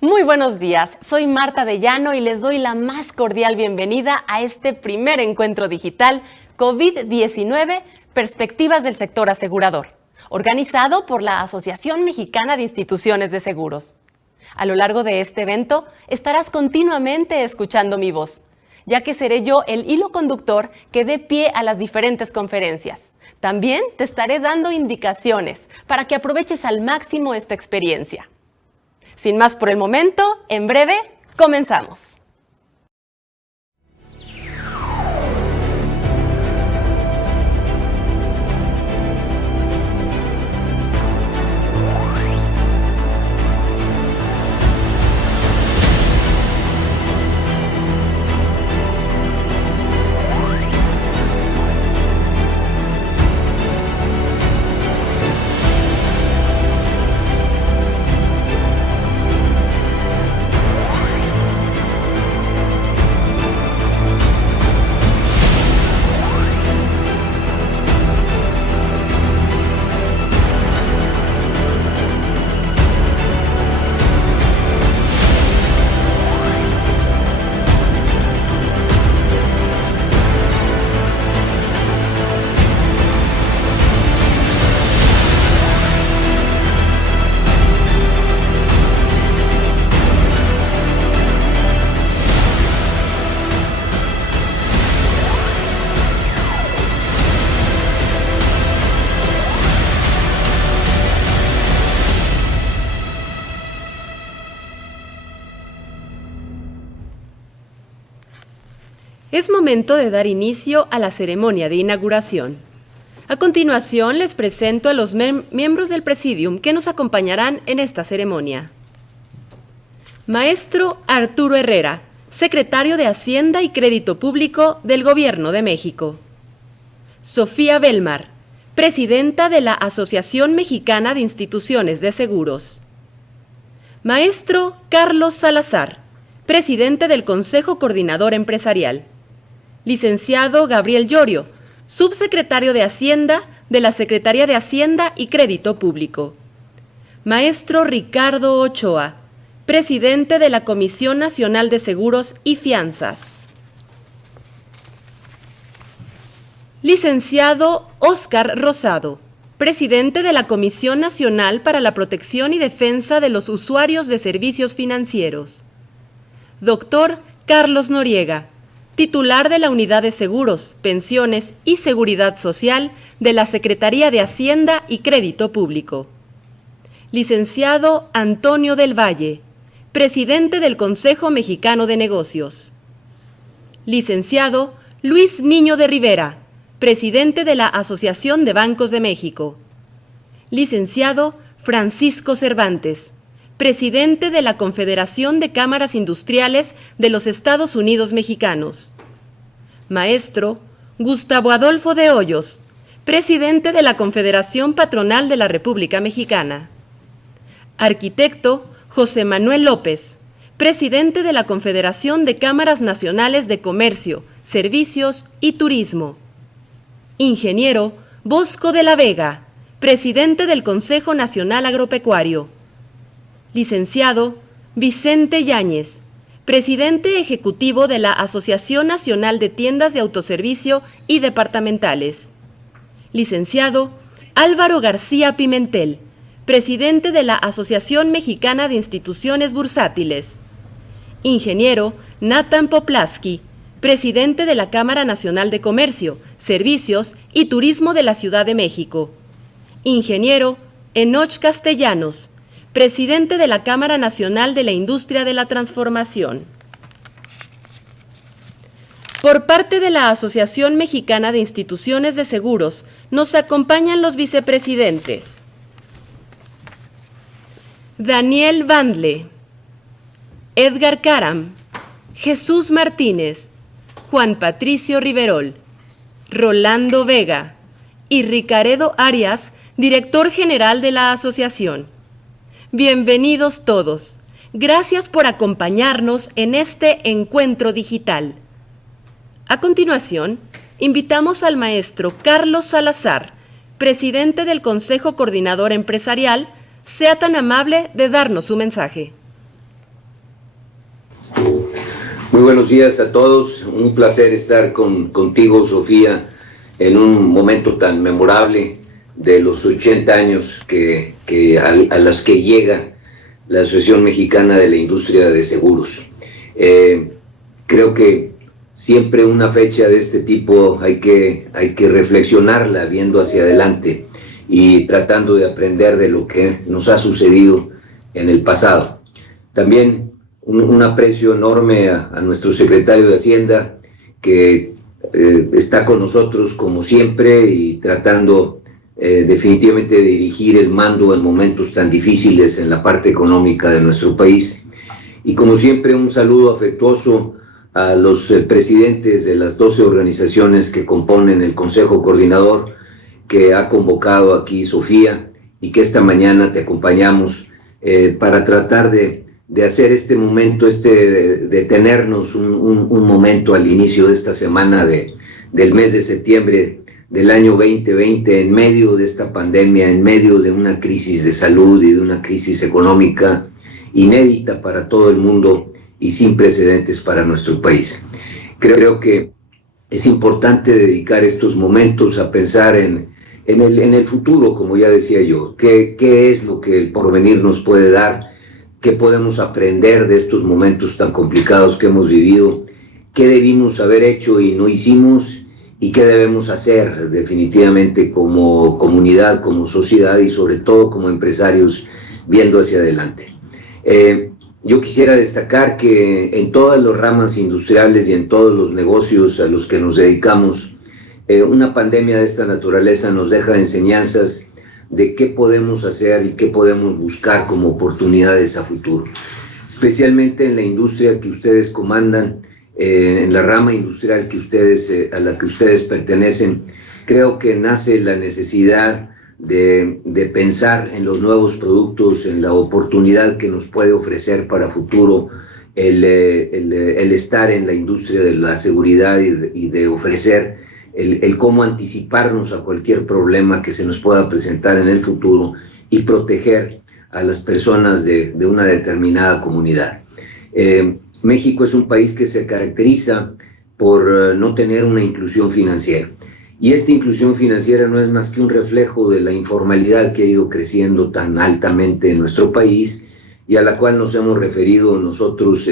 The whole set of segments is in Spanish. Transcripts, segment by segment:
Muy buenos días, soy Marta de Llano y les doy la más cordial bienvenida a este primer encuentro digital COVID-19, Perspectivas del Sector Asegurador, organizado por la Asociación Mexicana de Instituciones de Seguros. A lo largo de este evento estarás continuamente escuchando mi voz, ya que seré yo el hilo conductor que dé pie a las diferentes conferencias. También te estaré dando indicaciones para que aproveches al máximo esta experiencia. Sin más por el momento, en breve, comenzamos. Es momento de dar inicio a la ceremonia de inauguración. A continuación, les presento a los miembros del Presidium que nos acompañarán en esta ceremonia. Maestro Arturo Herrera, Secretario de Hacienda y Crédito Público del Gobierno de México. Sofía Belmar, Presidenta de la Asociación Mexicana de Instituciones de Seguros. Maestro Carlos Salazar, Presidente del Consejo Coordinador Empresarial. Licenciado Gabriel Llorio, Subsecretario de Hacienda de la Secretaría de Hacienda y Crédito Público. Maestro Ricardo Ochoa, Presidente de la Comisión Nacional de Seguros y Fianzas. Licenciado Óscar Rosado, Presidente de la Comisión Nacional para la Protección y Defensa de los Usuarios de Servicios Financieros. Doctor Carlos Noriega, titular de la Unidad de Seguros, Pensiones y Seguridad Social de la Secretaría de Hacienda y Crédito Público. Licenciado Antonio del Valle, Presidente del Consejo Mexicano de Negocios. Licenciado Luis Niño de Rivera, Presidente de la Asociación de Bancos de México. Licenciado Francisco Cervantes, Presidente de la Confederación de Cámaras Industriales de los Estados Unidos Mexicanos. Maestro Gustavo Adolfo de Hoyos, Presidente de la Confederación Patronal de la República Mexicana. Arquitecto José Manuel López, Presidente de la Confederación de Cámaras Nacionales de Comercio, Servicios y Turismo. Ingeniero Bosco de la Vega, Presidente del Consejo Nacional Agropecuario. Licenciado Vicente Yáñez, Presidente Ejecutivo de la Asociación Nacional de Tiendas de Autoservicio y Departamentales. Licenciado Álvaro García Pimentel, Presidente de la Asociación Mexicana de Instituciones Bursátiles. Ingeniero Nathan Poplaski, Presidente de la Cámara Nacional de Comercio, Servicios y Turismo de la Ciudad de México. Ingeniero Enoch Castellanos, Presidente de la Cámara Nacional de la Industria de la Transformación. Por parte de la Asociación Mexicana de Instituciones de Seguros, nos acompañan los vicepresidentes. Daniel Vandle, Edgar Caram, Jesús Martínez, Juan Patricio Riverol, Rolando Vega y Ricaredo Arias, Director General de la Asociación. Bienvenidos todos. Gracias por acompañarnos en este encuentro digital. A continuación, invitamos al maestro Carlos Salazar, presidente del Consejo Coordinador Empresarial, sea tan amable de darnos su mensaje. Muy buenos días a todos. Un placer estar contigo, Sofía, en un momento tan memorable de los 80 años a las que llega la Asociación Mexicana de la Industria de Seguros. Creo que siempre una fecha de este tipo hay que reflexionarla viendo hacia adelante y tratando de aprender de lo que nos ha sucedido en el pasado. También un aprecio enorme a nuestro secretario de Hacienda, que está con nosotros como siempre y tratando definitivamente de dirigir el mando en momentos tan difíciles en la parte económica de nuestro país. Y como siempre, un saludo afectuoso a los presidentes de las 12 organizaciones que componen el Consejo Coordinador, que ha convocado aquí Sofía, y que esta mañana te acompañamos para tratar de hacer este momento, de tenernos un momento al inicio de esta semana del mes de septiembre del año 2020, en medio de esta pandemia, en medio de una crisis de salud y de una crisis económica inédita para todo el mundo y sin precedentes para nuestro país. Creo que es importante dedicar estos momentos a pensar en el futuro, como ya decía yo, qué es lo que el porvenir nos puede dar, qué podemos aprender de estos momentos tan complicados que hemos vivido, qué debimos haber hecho y no hicimos, y qué debemos hacer definitivamente como comunidad, como sociedad y sobre todo como empresarios viendo hacia adelante. Yo quisiera destacar que en todas las ramas industriales y en todos los negocios a los que nos dedicamos, una pandemia de esta naturaleza nos deja enseñanzas de qué podemos hacer y qué podemos buscar como oportunidades a futuro. Especialmente en la industria que ustedes comandan, en la rama industrial a la que ustedes pertenecen, creo que nace la necesidad de pensar en los nuevos productos, en la oportunidad que nos puede ofrecer para futuro el estar en la industria de la seguridad y de ofrecer el cómo anticiparnos a cualquier problema que se nos pueda presentar en el futuro y proteger a las personas de una determinada comunidad. México es un país que se caracteriza por no tener una inclusión financiera. Y esta inclusión financiera no es más que un reflejo de la informalidad que ha ido creciendo tan altamente en nuestro país y a la cual nos hemos referido nosotros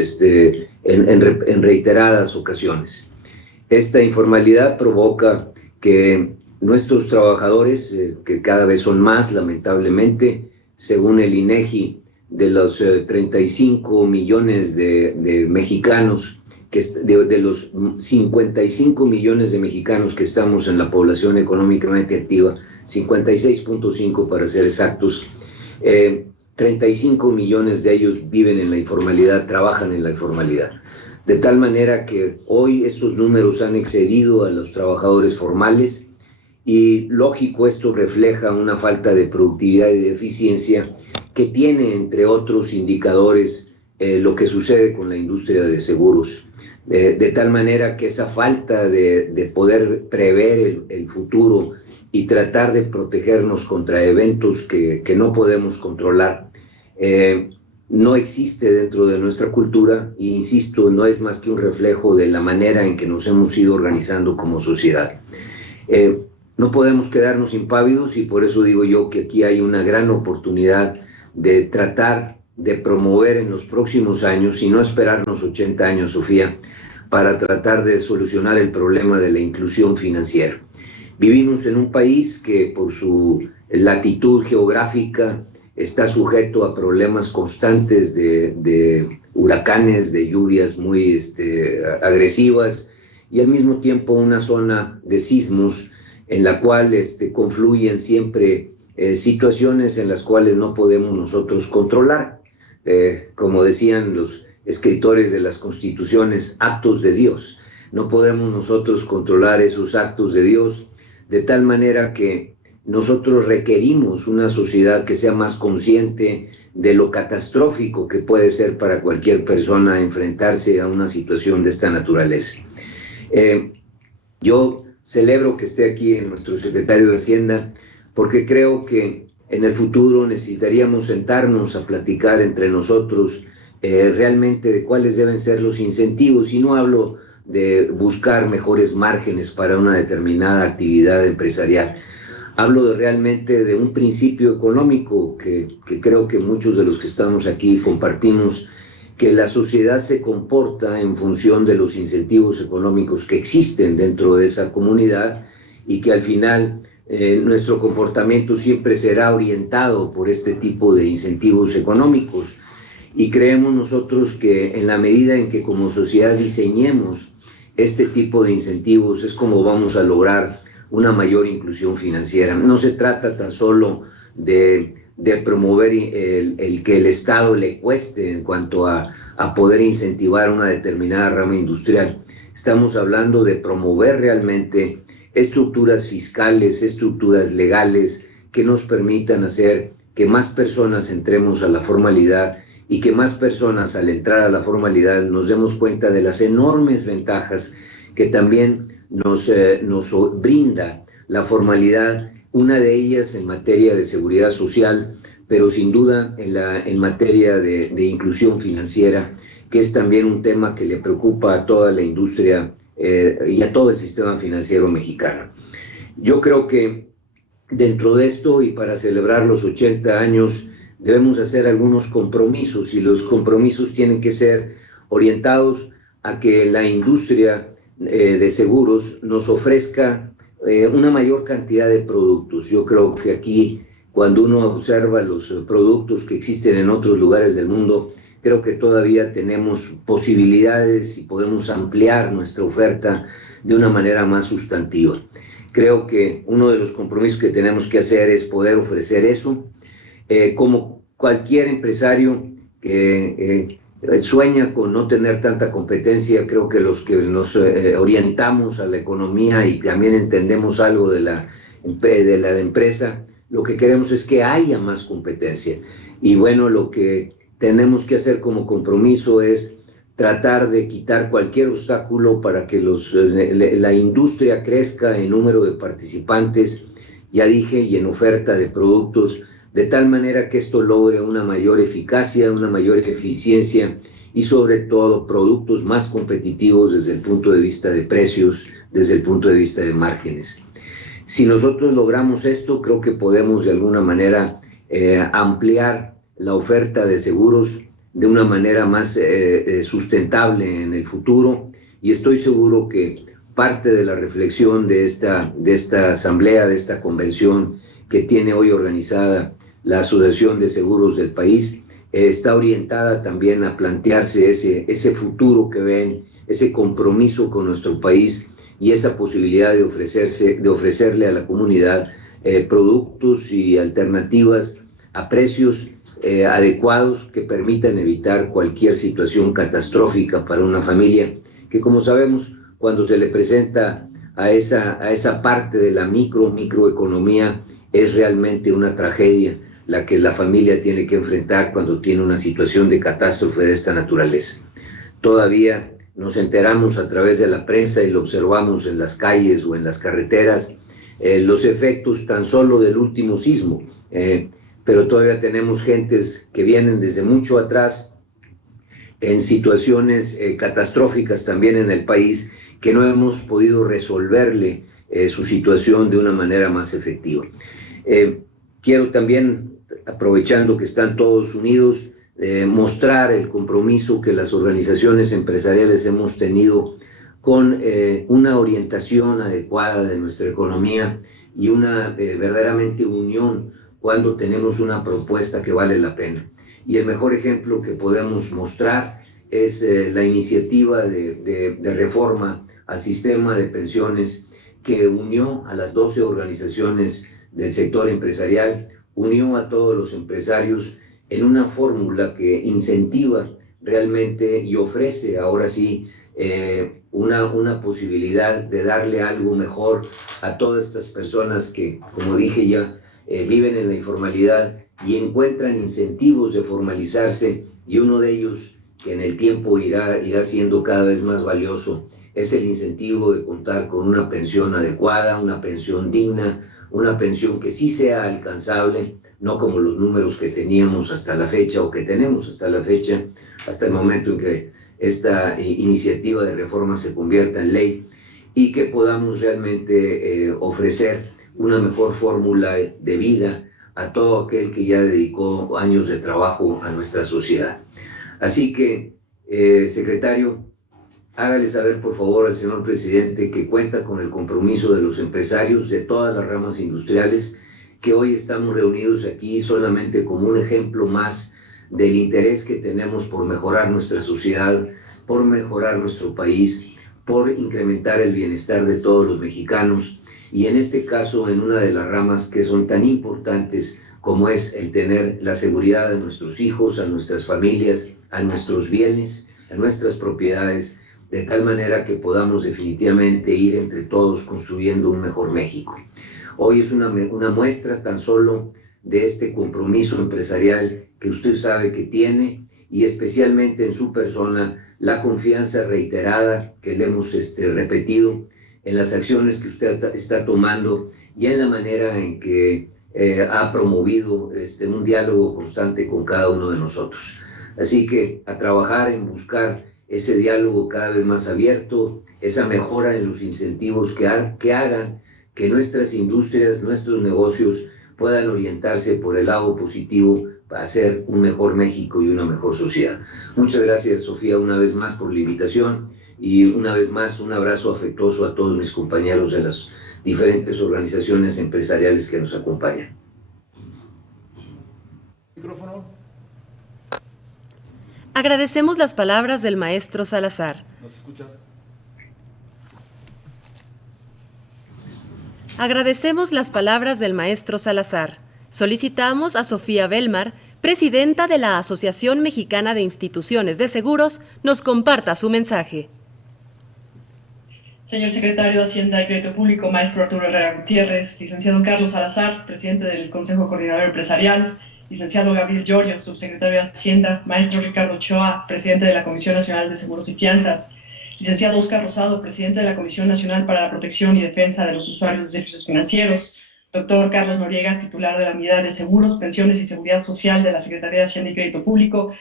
en reiteradas ocasiones. Esta informalidad provoca que nuestros trabajadores, que cada vez son más lamentablemente, según el INEGI, de los 35 millones de mexicanos, de los 55 millones de mexicanos que estamos en la población económicamente activa, 56.5 para ser exactos, 35 millones de ellos viven en la informalidad, trabajan en la informalidad. De tal manera que hoy estos números han excedido a los trabajadores formales y lógico, esto refleja una falta de productividad y de eficiencia que tiene, entre otros indicadores, lo que sucede con la industria de seguros. De tal manera que esa falta de poder prever el futuro y tratar de protegernos contra eventos que no podemos controlar, no existe dentro de nuestra cultura e, insisto, no es más que un reflejo de la manera en que nos hemos ido organizando como sociedad. No podemos quedarnos impávidos y por eso digo yo que aquí hay una gran oportunidad de tratar de promover en los próximos años y no esperarnos 80 años, Sofía, para tratar de solucionar el problema de la inclusión financiera. Vivimos en un país que por su latitud geográfica está sujeto a problemas constantes de huracanes, de lluvias muy agresivas y al mismo tiempo una zona de sismos en la cual confluyen siempre situaciones en las cuales no podemos nosotros controlar. Como decían los escritores de las constituciones, actos de Dios. No podemos nosotros controlar esos actos de Dios, de tal manera que nosotros requerimos una sociedad que sea más consciente de lo catastrófico que puede ser para cualquier persona enfrentarse a una situación de esta naturaleza. Yo celebro que esté aquí nuestro secretario de Hacienda, porque creo que en el futuro necesitaríamos sentarnos a platicar entre nosotros realmente de cuáles deben ser los incentivos, y no hablo de buscar mejores márgenes para una determinada actividad empresarial. Hablo realmente de un principio económico que creo que muchos de los que estamos aquí compartimos, que la sociedad se comporta en función de los incentivos económicos que existen dentro de esa comunidad, y que al final nuestro comportamiento siempre será orientado por este tipo de incentivos económicos. Y creemos nosotros que en la medida en que como sociedad diseñemos este tipo de incentivos es como vamos a lograr una mayor inclusión financiera. No se trata tan solo de promover el que el Estado le cueste en cuanto a poder incentivar una determinada rama industrial. Estamos hablando de promover realmente estructuras fiscales, estructuras legales que nos permitan hacer que más personas entremos a la formalidad, y que más personas al entrar a la formalidad nos demos cuenta de las enormes ventajas que también nos brinda la formalidad, una de ellas en materia de seguridad social, pero sin duda en materia de inclusión financiera, que es también un tema que le preocupa a toda la industria y a todo el sistema financiero mexicano. Yo creo que dentro de esto, y para celebrar los 80 años, debemos hacer algunos compromisos, y los compromisos tienen que ser orientados a que la industria de seguros nos ofrezca una mayor cantidad de productos. Yo creo que aquí, cuando uno observa los productos que existen en otros lugares del mundo, creo que todavía tenemos posibilidades y podemos ampliar nuestra oferta de una manera más sustantiva. Creo que uno de los compromisos que tenemos que hacer es poder ofrecer eso. Como cualquier empresario que sueña con no tener tanta competencia, creo que los que nos orientamos a la economía y también entendemos algo de la empresa, lo que queremos es que haya más competencia. Y bueno, lo que tenemos que hacer como compromiso es tratar de quitar cualquier obstáculo para que la industria crezca en número de participantes, ya dije, y en oferta de productos, de tal manera que esto logre una mayor eficacia, una mayor eficiencia, y sobre todo productos más competitivos desde el punto de vista de precios, desde el punto de vista de márgenes. Si nosotros logramos esto, creo que podemos de alguna manera ampliar la oferta de seguros de una manera más sustentable en el futuro, y estoy seguro que parte de la reflexión de esta asamblea, de esta convención que tiene hoy organizada la Asociación de Seguros del país, está orientada también a plantearse ese futuro que ven, ese compromiso con nuestro país y esa posibilidad de ofrecerle a la comunidad productos y alternativas a precios adecuados que permitan evitar cualquier situación catastrófica para una familia, que como sabemos, cuando se le presenta a esa parte de la microeconomía, es realmente una tragedia la que la familia tiene que enfrentar cuando tiene una situación de catástrofe de esta naturaleza. Todavía nos enteramos a través de la prensa y lo observamos en las calles o en las carreteras, los efectos tan solo del último sismo, pero todavía tenemos gentes que vienen desde mucho atrás en situaciones catastróficas también en el país, que no hemos podido resolverle su situación de una manera más efectiva. Quiero también, aprovechando que están todos unidos, mostrar el compromiso que las organizaciones empresariales hemos tenido con una orientación adecuada de nuestra economía y una verdaderamente unión cuando tenemos una propuesta que vale la pena. Y el mejor ejemplo que podemos mostrar es la iniciativa de reforma al sistema de pensiones, que unió a las 12 organizaciones del sector empresarial, unió a todos los empresarios en una fórmula que incentiva realmente y ofrece ahora sí una posibilidad de darle algo mejor a todas estas personas que, como dije ya, viven en la informalidad y encuentran incentivos de formalizarse, y uno de ellos, que en el tiempo irá siendo cada vez más valioso, es el incentivo de contar con una pensión adecuada, una pensión digna, una pensión que sí sea alcanzable, no como los números que teníamos hasta la fecha o que tenemos hasta la fecha, hasta el momento en que esta iniciativa de reforma se convierta en ley, y que podamos realmente ofrecer una mejor fórmula de vida a todo aquel que ya dedicó años de trabajo a nuestra sociedad. Así que, secretario, hágale saber por favor al señor presidente que cuenta con el compromiso de los empresarios de todas las ramas industriales, que hoy estamos reunidos aquí solamente como un ejemplo más del interés que tenemos por mejorar nuestra sociedad, por mejorar nuestro país, por incrementar el bienestar de todos los mexicanos, y en este caso en una de las ramas que son tan importantes como es el tener la seguridad de nuestros hijos, a nuestras familias, a nuestros bienes, a nuestras propiedades, de tal manera que podamos definitivamente ir entre todos construyendo un mejor México. Hoy es una muestra tan solo de este compromiso empresarial que usted sabe que tiene, y especialmente en su persona, la confianza reiterada que le hemos repetido en las acciones que usted está tomando y en la manera en que ha promovido un diálogo constante con cada uno de nosotros. Así que a trabajar en buscar ese diálogo cada vez más abierto, esa mejora en los incentivos que hagan que nuestras industrias, nuestros negocios puedan orientarse por el lado positivo para hacer un mejor México y una mejor sociedad. Muchas gracias, Sofía, una vez más por la invitación, y una vez más un abrazo afectuoso a todos mis compañeros de las diferentes organizaciones empresariales que nos acompañan. Micrófono. Agradecemos las palabras del maestro Salazar. ¿Nos escucha? Agradecemos las palabras del maestro Salazar. Solicitamos a Sofía Belmar, presidenta de la Asociación Mexicana de Instituciones de Seguros, nos comparta su mensaje. Señor secretario de Hacienda y Crédito Público, maestro Arturo Herrera Gutiérrez, licenciado Carlos Salazar, presidente del Consejo Coordinador Empresarial, licenciado Gabriel Llorio, subsecretario de Hacienda, maestro Ricardo Ochoa, presidente de la Comisión Nacional de Seguros y Fianzas, licenciado Óscar Rosado, presidente de la Comisión Nacional para la Protección y Defensa de los Usuarios de Servicios Financieros, doctor Carlos Noriega, titular de la Unidad de Seguros, Pensiones y Seguridad Social de la Secretaría de Hacienda y Crédito Público,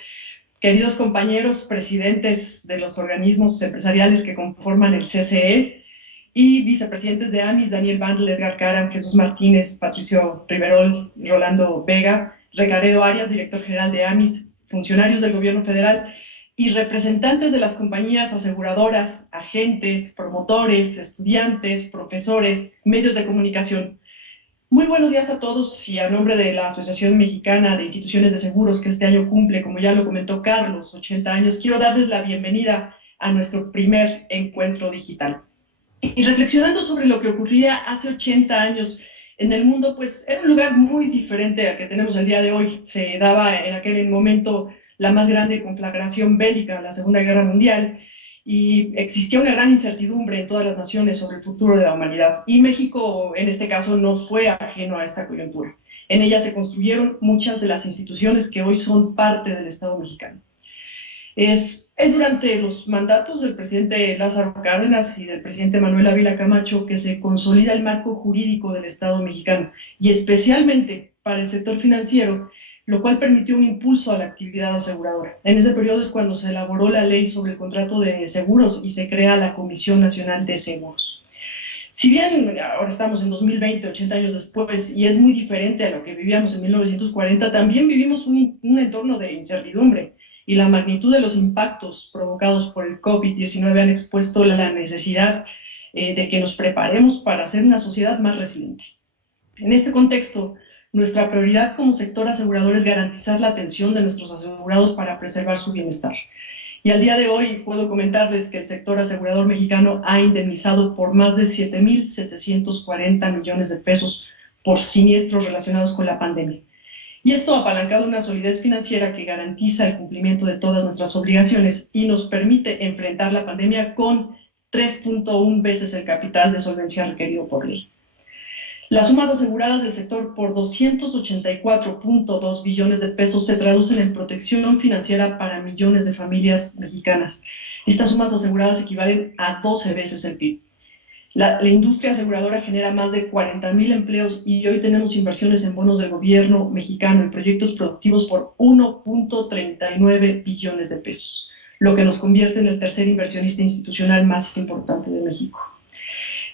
queridos compañeros presidentes de los organismos empresariales que conforman el CCE y vicepresidentes de AMIS, Daniel Bandel, Edgar Caram, Jesús Martínez, Patricio Riverol, Rolando Vega, Recaredo Arias, director general de AMIS, funcionarios del gobierno federal y representantes de las compañías aseguradoras, agentes, promotores, estudiantes, profesores, medios de comunicación. Muy buenos días a todos, y a nombre de la Asociación Mexicana de Instituciones de Seguros, que este año cumple, como ya lo comentó Carlos, 80 años, quiero darles la bienvenida a nuestro primer encuentro digital. Y reflexionando sobre lo que ocurría hace 80 años en el mundo, pues era un lugar muy diferente al que tenemos el día de hoy. Se daba en aquel momento la más grande conflagración bélica, la Segunda Guerra Mundial, y existía una gran incertidumbre en todas las naciones sobre el futuro de la humanidad. Y México, en este caso, no fue ajeno a esta coyuntura. En ella se construyeron muchas de las instituciones que hoy son parte del Estado mexicano. Es durante los mandatos del presidente Lázaro Cárdenas y del presidente Manuel Ávila Camacho que se consolida el marco jurídico del Estado mexicano, y especialmente para el sector financiero, lo cual permitió un impulso a la actividad aseguradora. En ese periodo es cuando se elaboró la ley sobre el contrato de seguros y se crea la Comisión Nacional de Seguros. Si bien ahora estamos en 2020, 80 años después, y es muy diferente a lo que vivíamos en 1940, también vivimos un entorno de incertidumbre, y la magnitud de los impactos provocados por el COVID-19 han expuesto la necesidad de que nos preparemos para ser una sociedad más resiliente. En este contexto, nuestra prioridad como sector asegurador es garantizar la atención de nuestros asegurados para preservar su bienestar. Y al día de hoy puedo comentarles que el sector asegurador mexicano ha indemnizado por más de 7,740 millones de pesos por siniestros relacionados con la pandemia. Y esto ha apalancado una solidez financiera que garantiza el cumplimiento de todas nuestras obligaciones y nos permite enfrentar la pandemia con 3.1 veces el capital de solvencia requerido por ley. Las sumas aseguradas del sector por 284.2 billones de pesos se traducen en protección financiera para millones de familias mexicanas. Estas sumas aseguradas equivalen a 12 veces el PIB. La industria aseguradora genera más de 40,000 empleos y hoy tenemos inversiones en bonos del gobierno mexicano y proyectos productivos por 1.39 billones de pesos, lo que nos convierte en el tercer inversionista institucional más importante de México.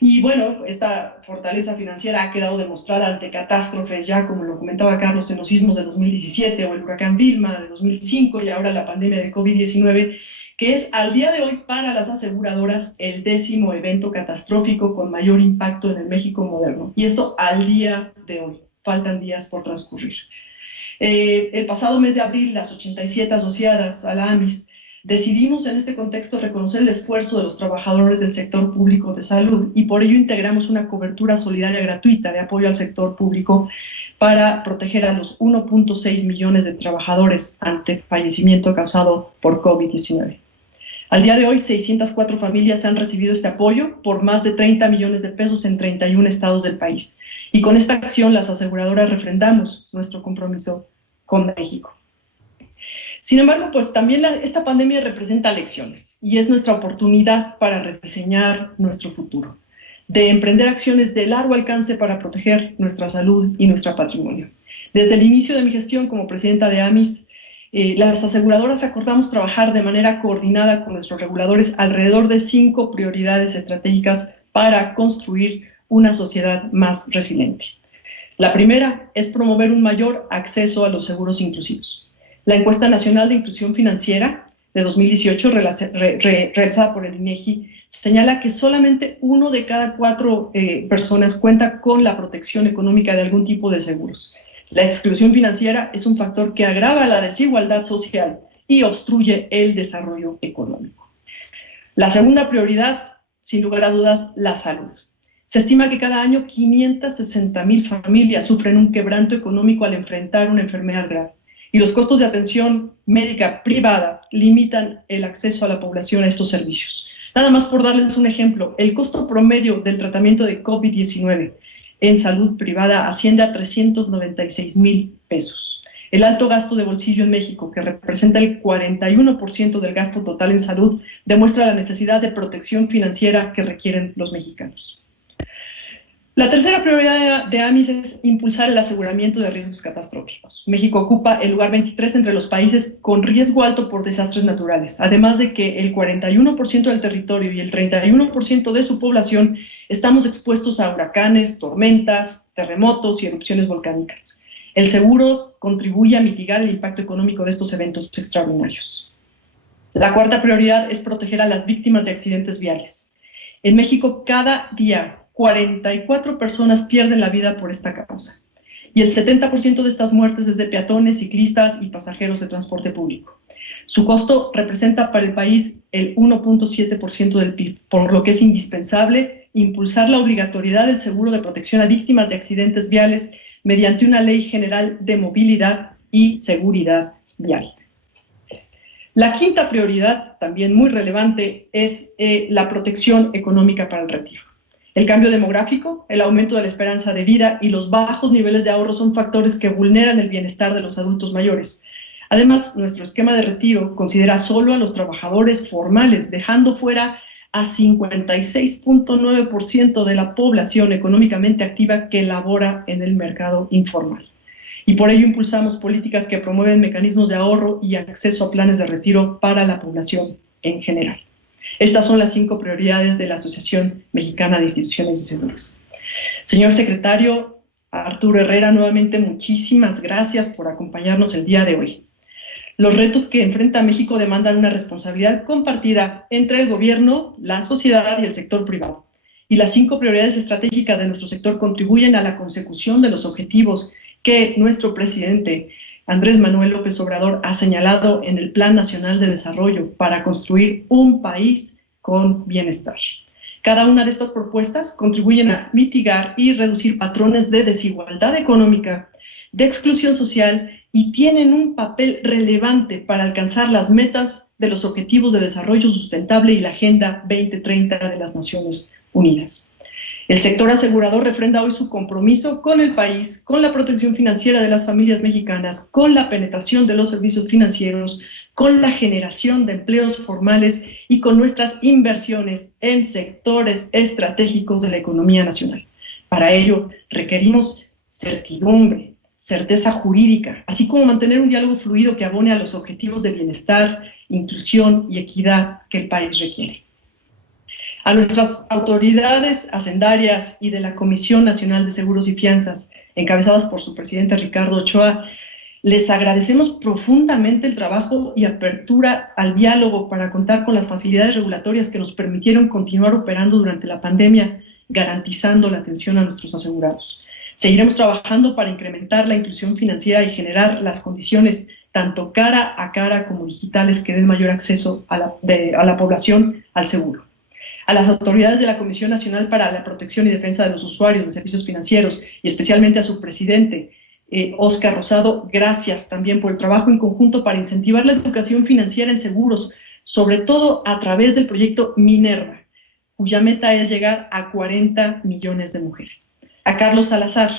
Y bueno, esta fortaleza financiera ha quedado demostrada ante catástrofes ya, como lo comentaba Carlos, en los sismos de 2017 o el huracán Vilma de 2005 y ahora la pandemia de COVID-19, que es al día de hoy para las aseguradoras el 10º evento catastrófico con mayor impacto en el México moderno. Y esto al día de hoy, faltan días por transcurrir. El pasado mes de abril, las 87 asociadas a la AMIS decidimos en este contexto reconocer el esfuerzo de los trabajadores del sector público de salud y por ello integramos una cobertura solidaria gratuita de apoyo al sector público para proteger a los 1.6 millones de trabajadores ante fallecimiento causado por COVID-19. Al día de hoy, 604 familias han recibido este apoyo por más de 30 millones de pesos en 31 estados del país. Y con esta acción, las aseguradoras refrendamos nuestro compromiso con México. Sin embargo, pues también esta pandemia representa lecciones y es nuestra oportunidad para rediseñar nuestro futuro, de emprender acciones de largo alcance para proteger nuestra salud y nuestro patrimonio. Desde el inicio de mi gestión como presidenta de AMIS, las aseguradoras acordamos trabajar de manera coordinada con nuestros reguladores alrededor de 5 prioridades estratégicas para construir una sociedad más resiliente. La primera es promover un mayor acceso a los seguros inclusivos. La encuesta nacional de inclusión financiera de 2018, realizada por el INEGI, señala que solamente 1 de cada 4 personas cuenta con la protección económica de algún tipo de seguros. La exclusión financiera es un factor que agrava la desigualdad social y obstruye el desarrollo económico. La segunda prioridad, sin lugar a dudas, la salud. Se estima que cada año 560,000 familias sufren un quebranto económico al enfrentar una enfermedad grave. Y los costos de atención médica privada limitan el acceso a la población a estos servicios. Nada más por darles un ejemplo, el costo promedio del tratamiento de COVID-19 en salud privada asciende a 396,000 pesos. El alto gasto de bolsillo en México, que representa el 41% del gasto total en salud, demuestra la necesidad de protección financiera que requieren los mexicanos. La tercera prioridad de AMIS es impulsar el aseguramiento de riesgos catastróficos. México ocupa el lugar 23 entre los países con riesgo alto por desastres naturales, además de que el 41% del territorio y el 31% de su población estamos expuestos a huracanes, tormentas, terremotos y erupciones volcánicas. El seguro contribuye a mitigar el impacto económico de estos eventos extraordinarios. La cuarta prioridad es proteger a las víctimas de accidentes viales. En México, cada día 44 personas pierden la vida por esta causa. Y el 70% de estas muertes es de peatones, ciclistas y pasajeros de transporte público. Su costo representa para el país el 1.7% del PIB, por lo que es indispensable impulsar la obligatoriedad del seguro de protección a víctimas de accidentes viales mediante una ley general de movilidad y seguridad vial. La quinta prioridad, también muy relevante, es la protección económica para el retiro. El cambio demográfico, el aumento de la esperanza de vida y los bajos niveles de ahorro son factores que vulneran el bienestar de los adultos mayores. Además, nuestro esquema de retiro considera solo a los trabajadores formales, dejando fuera a 56.9% de la población económicamente activa que labora en el mercado informal. Y por ello impulsamos políticas que promueven mecanismos de ahorro y acceso a planes de retiro para la población en general. Estas son las 5 prioridades de la Asociación Mexicana de Instituciones de Seguros. Señor secretario Arturo Herrera, nuevamente muchísimas gracias por acompañarnos el día de hoy. Los retos que enfrenta México demandan una responsabilidad compartida entre el gobierno, la sociedad y el sector privado. Y las 5 prioridades estratégicas de nuestro sector contribuyen a la consecución de los objetivos que nuestro presidente Andrés Manuel López Obrador ha señalado en el Plan Nacional de Desarrollo para construir un país con bienestar. Cada una de estas propuestas contribuyen a mitigar y reducir patrones de desigualdad económica, de exclusión social y tienen un papel relevante para alcanzar las metas de los Objetivos de Desarrollo Sustentable y la Agenda 2030 de las Naciones Unidas. El sector asegurador refrenda hoy su compromiso con el país, con la protección financiera de las familias mexicanas, con la penetración de los servicios financieros, con la generación de empleos formales y con nuestras inversiones en sectores estratégicos de la economía nacional. Para ello requerimos certidumbre, certeza jurídica, así como mantener un diálogo fluido que abone a los objetivos de bienestar, inclusión y equidad que el país requiere. A nuestras autoridades hacendarias y de la Comisión Nacional de Seguros y Fianzas, encabezadas por su presidente Ricardo Ochoa, les agradecemos profundamente el trabajo y apertura al diálogo para contar con las facilidades regulatorias que nos permitieron continuar operando durante la pandemia, garantizando la atención a nuestros asegurados. Seguiremos trabajando para incrementar la inclusión financiera y generar las condiciones tanto cara a cara como digitales que den mayor acceso a la población al seguro. A las autoridades de la Comisión Nacional para la Protección y Defensa de los Usuarios de Servicios Financieros y especialmente a su presidente, Óscar Rosado, gracias también por el trabajo en conjunto para incentivar la educación financiera en seguros, sobre todo a través del proyecto Minerva, cuya meta es llegar a 40 millones de mujeres. A Carlos Salazar,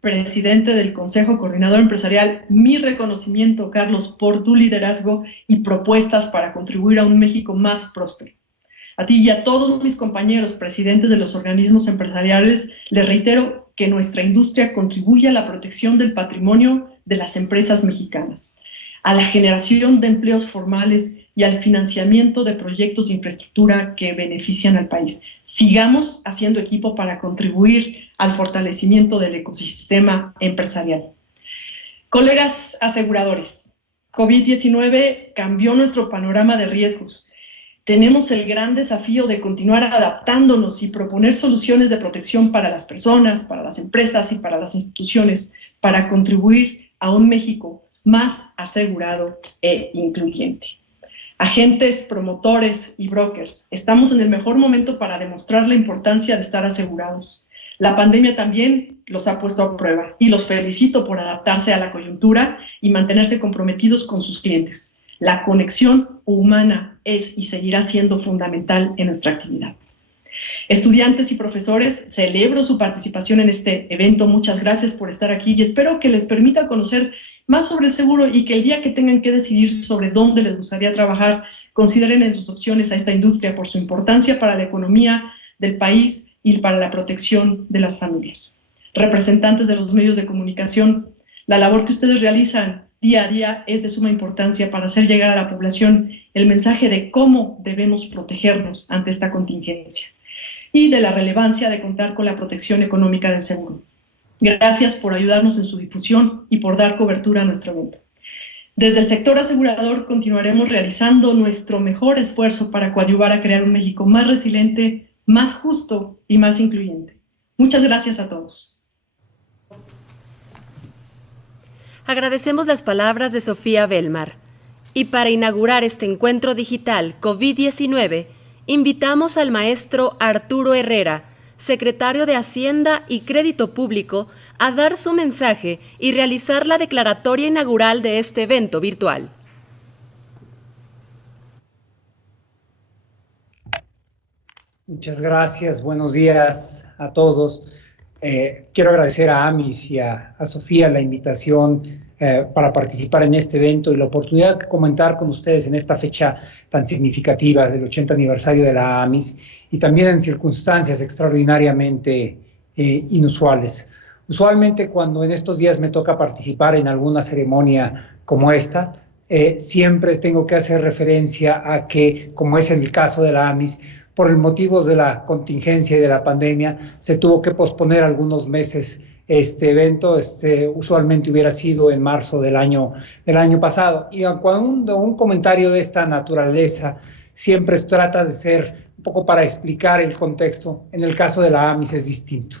presidente del Consejo Coordinador Empresarial, mi reconocimiento, Carlos, por tu liderazgo y propuestas para contribuir a un México más próspero. A ti y a todos mis compañeros presidentes de los organismos empresariales, les reitero que nuestra industria contribuye a la protección del patrimonio de las empresas mexicanas, a la generación de empleos formales y al financiamiento de proyectos de infraestructura que benefician al país. Sigamos haciendo equipo para contribuir al fortalecimiento del ecosistema empresarial. Colegas aseguradores, COVID-19 cambió nuestro panorama de riesgos. Tenemos el gran desafío de continuar adaptándonos y proponer soluciones de protección para las personas, para las empresas y para las instituciones, para contribuir a un México más asegurado e incluyente. Agentes, promotores y brokers, estamos en el mejor momento para demostrar la importancia de estar asegurados. La pandemia también los ha puesto a prueba y los felicito por adaptarse a la coyuntura y mantenerse comprometidos con sus clientes. La conexión humana es y seguirá siendo fundamental en nuestra actividad. Estudiantes y profesores, celebro su participación en este evento. Muchas gracias por estar aquí y espero que les permita conocer más sobre el seguro y que el día que tengan que decidir sobre dónde les gustaría trabajar, consideren en sus opciones a esta industria por su importancia para la economía del país y para la protección de las familias. Representantes de los medios de comunicación, la labor que ustedes realizan día a día es de suma importancia para hacer llegar a la población el mensaje de cómo debemos protegernos ante esta contingencia y de la relevancia de contar con la protección económica del seguro. Gracias por ayudarnos en su difusión y por dar cobertura a nuestro evento. Desde el sector asegurador continuaremos realizando nuestro mejor esfuerzo para coadyuvar a crear un México más resiliente, más justo y más incluyente. Muchas gracias a todos. Agradecemos las palabras de Sofía Belmar. Y para inaugurar este encuentro digital COVID-19, invitamos al maestro Arturo Herrera, secretario de Hacienda y Crédito Público, a dar su mensaje y realizar la declaratoria inaugural de este evento virtual. Muchas gracias, buenos días a todos. Quiero agradecer a Amis y a Sofía la invitación para participar en este evento y la oportunidad de comentar con ustedes en esta fecha tan significativa del 80 aniversario de la Amis y también en circunstancias extraordinariamente inusuales. Usualmente cuando en estos días me toca participar en alguna ceremonia como esta, siempre tengo que hacer referencia a que, como es el caso de la Amis, por el motivo de la contingencia y de la pandemia, se tuvo que posponer algunos meses este evento. Usualmente hubiera sido en marzo del año pasado. Y cuando un comentario de esta naturaleza siempre trata de ser un poco para explicar el contexto, en el caso de la AMIS es distinto.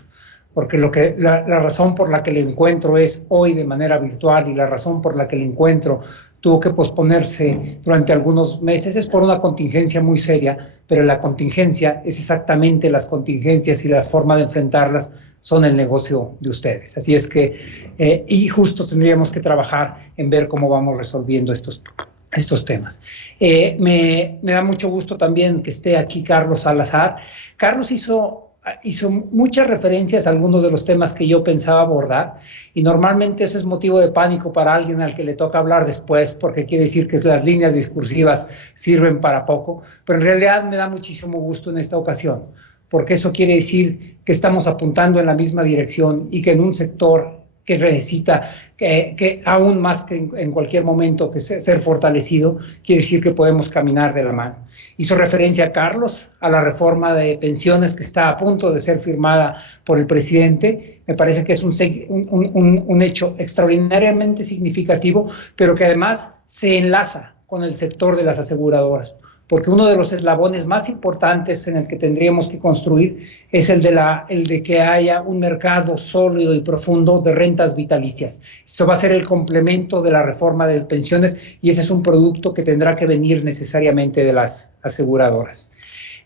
Porque la razón por la que el encuentro es hoy de manera virtual y la razón por la que el encuentro tuvo que posponerse durante algunos meses es por una contingencia muy seria, pero la contingencia es exactamente las contingencias y la forma de enfrentarlas son el negocio de ustedes. Así es que, y justo tendríamos que trabajar en ver cómo vamos resolviendo estos temas. Me da mucho gusto también que esté aquí Carlos Salazar. Carlos hizo hizo muchas referencias a algunos de los temas que yo pensaba abordar, y normalmente eso es motivo de pánico para alguien al que le toca hablar después, porque quiere decir que las líneas discursivas sirven para poco, pero en realidad me da muchísimo gusto en esta ocasión, porque eso quiere decir que estamos apuntando en la misma dirección y que en un sector que necesita que aún más que en cualquier momento que ser fortalecido, quiere decir que podemos caminar de la mano. Hizo referencia a Carlos, a la reforma de pensiones que está a punto de ser firmada por el presidente. Me parece que es un hecho extraordinariamente significativo, pero que además se enlaza con el sector de las aseguradoras, porque uno de los eslabones más importantes en el que tendríamos que construir es el de que haya un mercado sólido y profundo de rentas vitalicias. Eso va a ser el complemento de la reforma de pensiones, y ese es un producto que tendrá que venir necesariamente de las aseguradoras.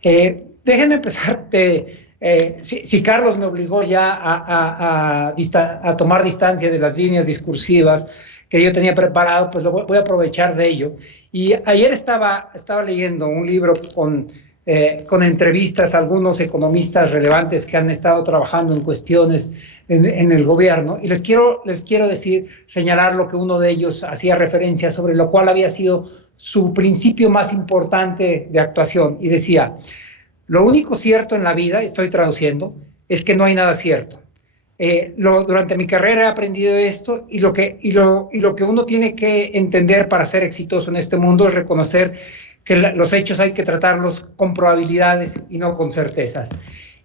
Déjenme empezar, si Carlos me obligó ya a tomar distancia de las líneas discursivas que yo tenía preparado, pues voy a aprovechar de ello. Y ayer estaba leyendo un libro con entrevistas a algunos economistas relevantes que han estado trabajando en cuestiones en el gobierno, y les quiero señalar lo que uno de ellos hacía referencia, sobre lo cual había sido su principio más importante de actuación, y decía: lo único cierto en la vida, estoy traduciendo, es que no hay nada cierto. Durante mi carrera he aprendido esto, y lo que uno tiene que entender para ser exitoso en este mundo es reconocer que los hechos hay que tratarlos con probabilidades y no con certezas.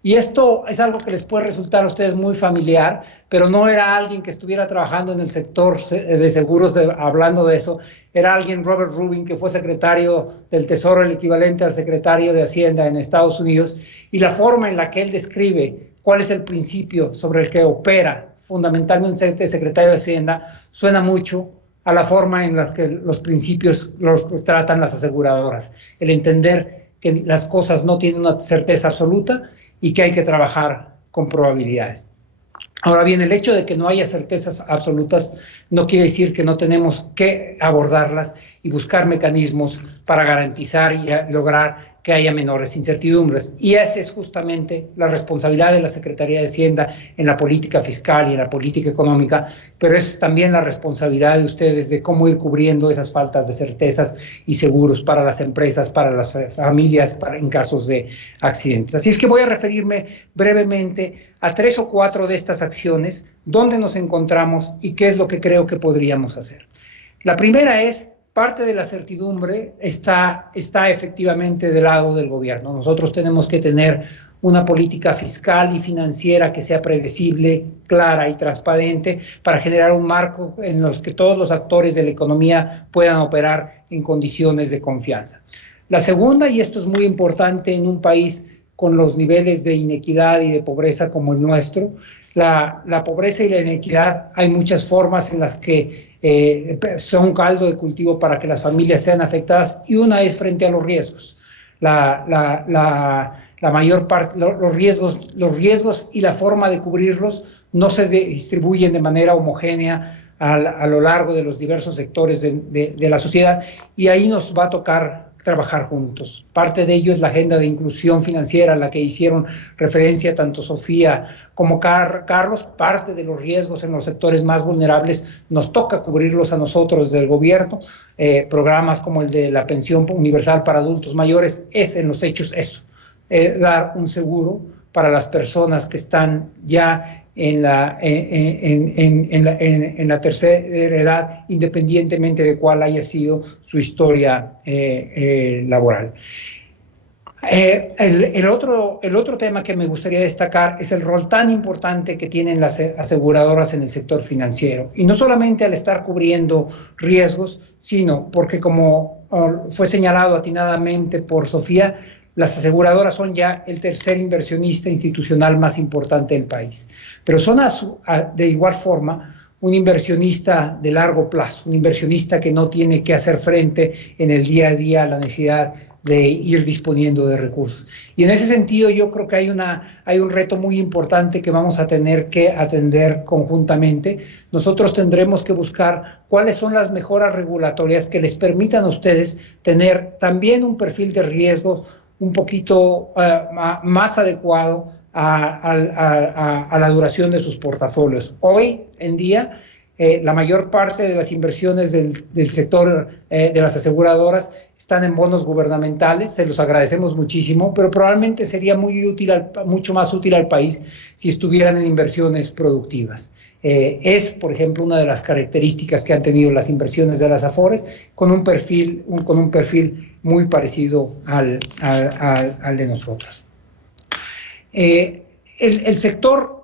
Y esto es algo que les puede resultar a ustedes muy familiar, pero no era alguien que estuviera trabajando en el sector de seguros hablando de eso. Era alguien, Robert Rubin, que fue secretario del Tesoro, el equivalente al secretario de Hacienda en Estados Unidos, y la forma en la que él describe cuál es el principio sobre el que opera fundamentalmente el secretario de Hacienda suena mucho a la forma en la que los principios los tratan las aseguradoras. El entender que las cosas no tienen una certeza absoluta y que hay que trabajar con probabilidades. Ahora bien, el hecho de que no haya certezas absolutas no quiere decir que no tenemos que abordarlas y buscar mecanismos para garantizar y lograr que haya menores incertidumbres. Y esa es justamente la responsabilidad de la Secretaría de Hacienda en la política fiscal y en la política económica, pero es también la responsabilidad de ustedes de cómo ir cubriendo esas faltas de certezas y seguros para las empresas, para las familias, en casos de accidentes. Así es que voy a referirme brevemente a 3 o 4 de estas acciones, dónde nos encontramos y qué es lo que creo que podríamos hacer. La primera es: parte de la certidumbre está efectivamente del lado del gobierno. Nosotros tenemos que tener una política fiscal y financiera que sea predecible, clara y transparente para generar un marco en los que todos los actores de la economía puedan operar en condiciones de confianza. La segunda, y esto es muy importante en un país con los niveles de inequidad y de pobreza como el nuestro, la pobreza y la inequidad, hay muchas formas en las que son un caldo de cultivo para que las familias sean afectadas, y una es frente a los riesgos. La mayor parte, los riesgos y la forma de cubrirlos no se distribuyen de manera homogénea a lo largo de los diversos sectores de la sociedad, y ahí nos va a tocar trabajar juntos. Parte de ello es la agenda de inclusión financiera a la que hicieron referencia tanto Sofía como Carlos. Parte de los riesgos en los sectores más vulnerables nos toca cubrirlos a nosotros del gobierno. Programas como el de la pensión universal para adultos mayores es en los hechos eso, dar un seguro para las personas que están ya en la tercera edad, independientemente de cuál haya sido su historia laboral. El otro tema que me gustaría destacar es el rol tan importante que tienen las aseguradoras en el sector financiero, y no solamente al estar cubriendo riesgos, sino porque, como fue señalado atinadamente por Sofía, las aseguradoras son ya el tercer inversionista institucional más importante del país, pero son de igual forma un inversionista de largo plazo, un inversionista que no tiene que hacer frente en el día a día a la necesidad de ir disponiendo de recursos. Y en ese sentido yo creo que hay un reto muy importante que vamos a tener que atender conjuntamente. Nosotros tendremos que buscar cuáles son las mejoras regulatorias que les permitan a ustedes tener también un perfil de riesgo un poquito más adecuado a la duración de sus portafolios. Hoy en día, la mayor parte de las inversiones del sector de las aseguradoras están en bonos gubernamentales, se los agradecemos muchísimo, pero probablemente sería mucho más útil al país si estuvieran en inversiones productivas. Es, por ejemplo, una de las características que han tenido las inversiones de las Afores, con un perfil muy parecido al de nosotros. El sector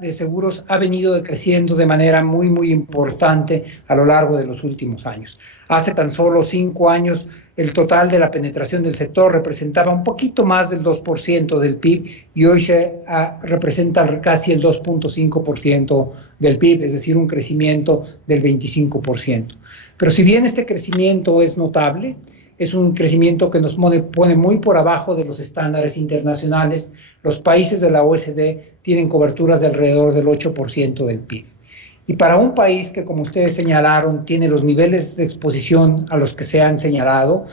de seguros ha venido creciendo de manera muy importante a lo largo de los últimos años. Hace tan solo 5 años, el total de la penetración del sector representaba un poquito más del 2% del PIB y hoy representa casi el 2.5% del PIB, es decir, un crecimiento del 25%. Pero si bien este crecimiento es notable, es un crecimiento que nos pone muy por abajo de los estándares internacionales. Los países de la OECD tienen coberturas de alrededor del 8% del PIB. Y para un país que, como ustedes señalaron, tiene los niveles de exposición a los que se han señalado,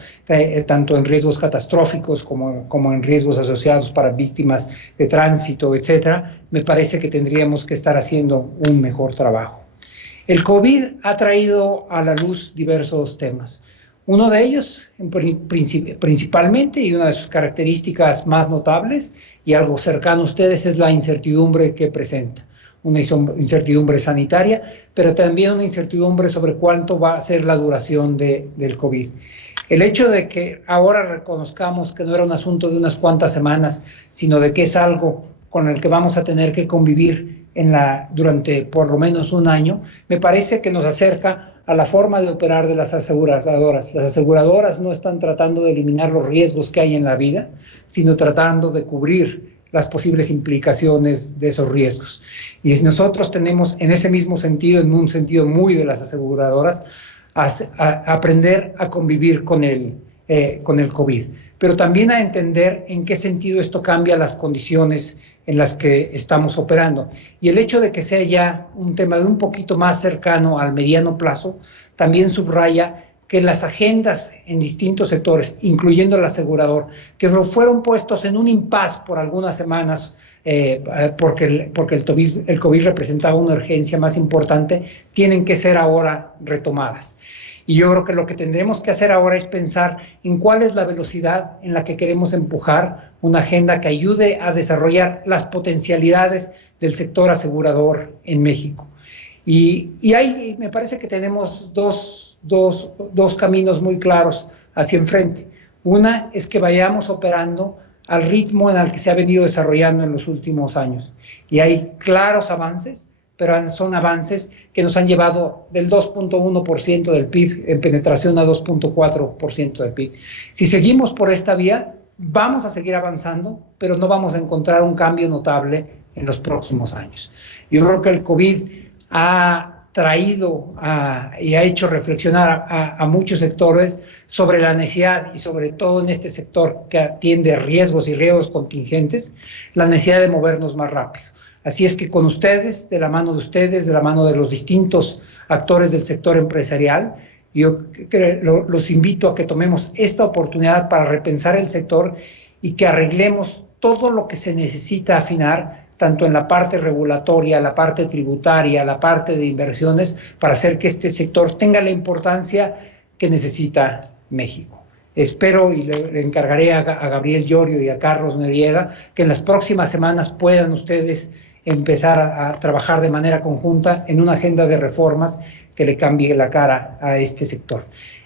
tanto en riesgos catastróficos como en riesgos asociados para víctimas de tránsito, etcétera, me parece que tendríamos que estar haciendo un mejor trabajo. El COVID ha traído a la luz diversos temas. Uno de ellos, principalmente, y una de sus características más notables, y algo cercano a ustedes, es la incertidumbre que presenta. Una incertidumbre sanitaria, pero también una incertidumbre sobre cuánto va a ser la duración del COVID. El hecho de que ahora reconozcamos que no era un asunto de unas cuantas semanas, sino de que es algo con el que vamos a tener que convivir durante por lo menos un año, me parece que nos acerca a la forma de operar de las aseguradoras. Las aseguradoras no están tratando de eliminar los riesgos que hay en la vida, sino tratando de cubrir las posibles implicaciones de esos riesgos. Y nosotros tenemos, en ese mismo sentido, en un sentido muy de las aseguradoras, a aprender a convivir con el COVID, pero también a entender en qué sentido esto cambia las condiciones en las que estamos operando. Y el hecho de que sea ya un tema de un poquito más cercano al mediano plazo, también subraya que las agendas en distintos sectores, incluyendo el asegurador, que fueron puestos en un impasse por algunas semanas, porque el COVID representaba una urgencia más importante, tienen que ser ahora retomadas. Y yo creo que lo que tendremos que hacer ahora es pensar en cuál es la velocidad en la que queremos empujar una agenda que ayude a desarrollar las potencialidades del sector asegurador en México. Y ahí me parece que tenemos dos caminos muy claros hacia enfrente. Una es que vayamos operando al ritmo en el que se ha venido desarrollando en los últimos años. Y hay claros avances, pero son avances que nos han llevado del 2.1% del PIB en penetración a 2.4% del PIB. Si seguimos por esta vía, vamos a seguir avanzando, pero no vamos a encontrar un cambio notable en los próximos años. Yo creo que el COVID ha traído y ha hecho reflexionar a muchos sectores sobre la necesidad, y sobre todo en este sector que atiende riesgos y riesgos contingentes, la necesidad de movernos más rápido. Así es que con ustedes, de la mano de ustedes, de la mano de los distintos actores del sector empresarial, yo los invito a que tomemos esta oportunidad para repensar el sector y que arreglemos todo lo que se necesita afinar, tanto en la parte regulatoria, la parte tributaria, la parte de inversiones, para hacer que este sector tenga la importancia que necesita México. Espero y le encargaré a Gabriel Llorio y a Carlos Noriega que en las próximas semanas puedan ustedes empezar a trabajar de manera conjunta en una agenda de reformas que le cambie la cara a este sector.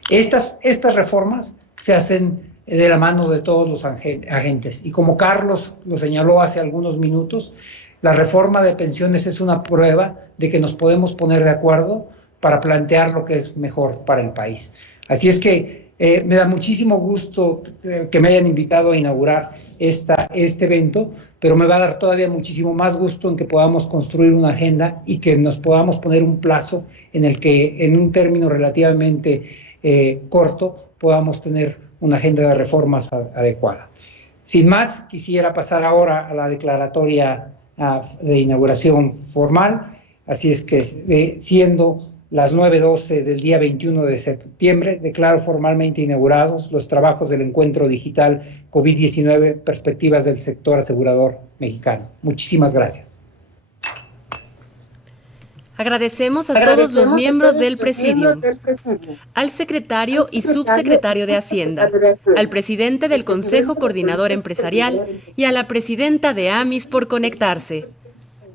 Estas reformas se hacen de la mano de todos los agentes. Y como Carlos lo señaló hace algunos minutos, la reforma de pensiones es una prueba de que nos podemos poner de acuerdo para plantear lo que es mejor para el país. Así es que me da muchísimo gusto que me hayan invitado a inaugurar este evento, pero me va a dar todavía muchísimo más gusto en que podamos construir una agenda y que nos podamos poner un plazo en el que, en un término relativamente corto, podamos tener una agenda de reformas adecuada. Sin más, quisiera pasar ahora a la declaratoria de inauguración formal, así es que siendo las 9:12 del día 21 de septiembre, declaro formalmente inaugurados los trabajos del encuentro digital COVID-19, perspectivas del sector asegurador mexicano. Muchísimas gracias. Agradecemos a todos los miembros del Presidium, al secretario y subsecretario de Hacienda, al presidente del Consejo Coordinador Empresarial y a la presidenta de AMIS por conectarse.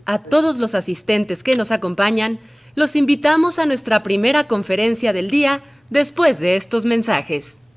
A todos los asistentes que nos acompañan, los invitamos a nuestra primera conferencia del día después de estos mensajes.